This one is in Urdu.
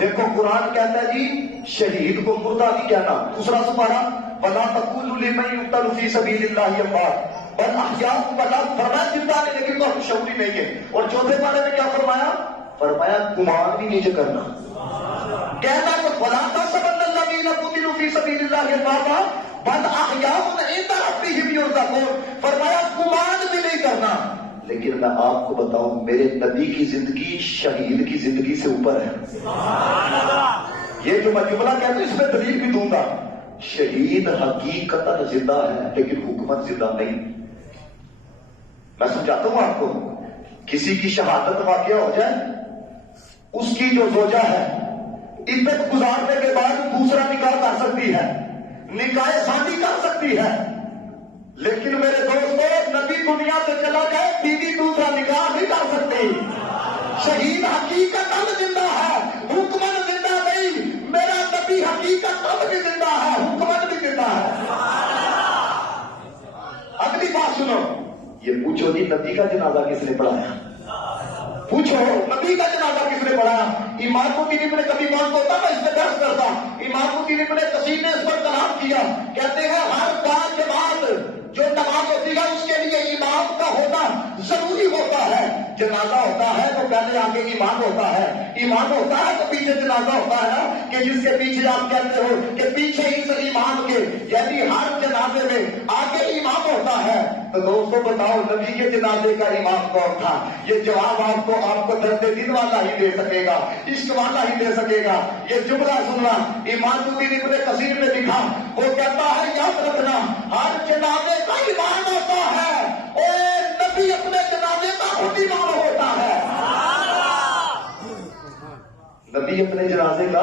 دیکھو قرآن کہتا ہے جی شہید کو مردہ نہیں کہنا. دوسرا سپارہ وَلَا تَقُولُوا لِمَن يُقْتَلُ فِي سَبِيلِ اللَّهِ أَمْوَاتٌ بَلْ أَحْيَاءٌ. فرمایا زندہ نہیں لیکن وہ شعوری نہیں ہے. اور چوتھے پارے میں کیا فرمایا؟ فرمایا گمان بھی نہیں کرنا. کہنا کہ وَلَا تَحْسَبَنَّ الَّذِينَ قُتِلُوا فِي سَبِيلِ اللَّهِ أَمْوَاتٌ بَلْ أَحْيَاءٌ عِندَ رَبِّهِمْ يُرْزَقُونَ. فرمایا گمان بھی نہیں کرنا. لیکن میں آپ کو بتاؤں میرے نبی کی زندگی شہید کی زندگی سے اوپر ہے. یہ جو میں جملہ کہتا ہوں اس میں دلیل بھی دوں گا. شہید حقیقتاً زندہ ہے لیکن حکومت زندہ نہیں. میں سمجھاتا ہوں آپ کو. کسی کی شہادت واقعہ ہو جائے, اس کی جو زوجہ ہے عدت گزارنے کے بعد دوسرا نکاح کر سکتی ہے, نکاح ثانی کر سکتی ہے. لیکن میرے دوستو نبی دنیا سے چلا جائے بیوی دوسرا نکاح نہیں کر سکتی. شہید حقیقتاً زندہ ہے, حکمت زندہ نہیں. میرا نبی حقیقتاً بھی زندہ ہے, حکمت بھی زندہ ہے. اگلی بات سنو. یہ پوچھو جی نبی کا جنازہ کس نے پڑھایا؟ پوچھو نبی کا جنازہ کس نے پڑھایا؟ امام الدین ابن کبھی مان ہوتا میں اس پہ بحث کرتا. امام الدین ابن کثیر نے اس پر کلام کیا. کہتے ہیں ہر بات کے بعد جو نماز ہوتی ہے اس کے لیے امام کا ہونا ضروری ہوتا ہے. جنازہ ہوتا ہے تو پہلے آگے امام ہوتا ہے, امام ہوتا ہے تو پیچھے جنازہ ہوتا ہے نا, کہ جس کے پیچھے آپ کہتے ہو کہ پیچھے ہی سے امام کے, یعنی ہر جنازے میں آگے امام ہوتا ہے. تو دوستوں بتاؤ نبی کے جنازے کا امام کون تھا؟ یہ جواب آپ کو درد دل والا ہی دے سکے گا, عشق والا ہی دے سکے گا. یہ جملہ سننا امام الدین ابن کثیر نے لکھا. وہ کہتا ہے یاد رکھنا ہر جنازے کا امام ہوتا ہے اور نبی اپنے جنازے کا خود امام ہوتا ہے. نبی اپنے جنازے کا